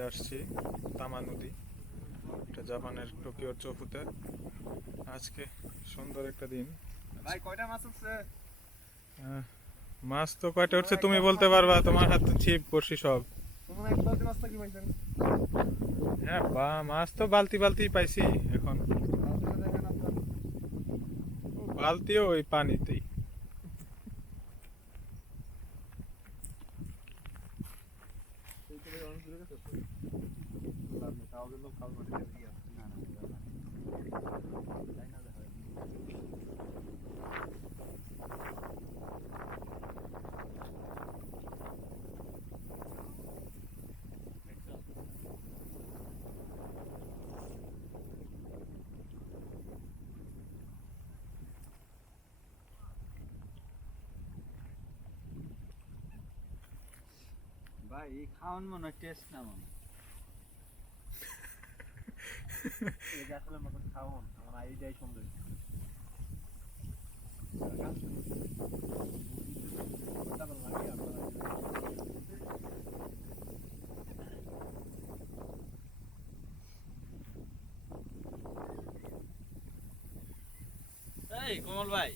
বেড়াতে আসছি তামা নদী, এটা জাপানের টোকিওর চোফুতে। আজকে সুন্দর একটা দিন। ভাই কয়টা মাছ উঠছে? আহ, মাছ তো কয়টা উঠছে তুমি বলতে পারবা, তোমার হাতে ছিপ বড়শি সব। তুমি এক বালতি মাছ কি পাইছেন? হ্যাঁ, মাছ তো বালতি বালতি পাইছি এখন। বালতিটা দেখেন আপনার। বালতিও ওই পানিতেই। সেই তো ভাই অনেক দূরে গেছে তো। আপনি তাও কিন্তু খাল মাটি দিয়ে কি আছে? না না তাই না দেখা যায়। ভাই এই খাওয়ান মনে হয় টেস্ট না মনে হয়। এই যে আসলে মতন খাওয়ান আমার আইডিয়াই সুন্দর। এই কমল ভাই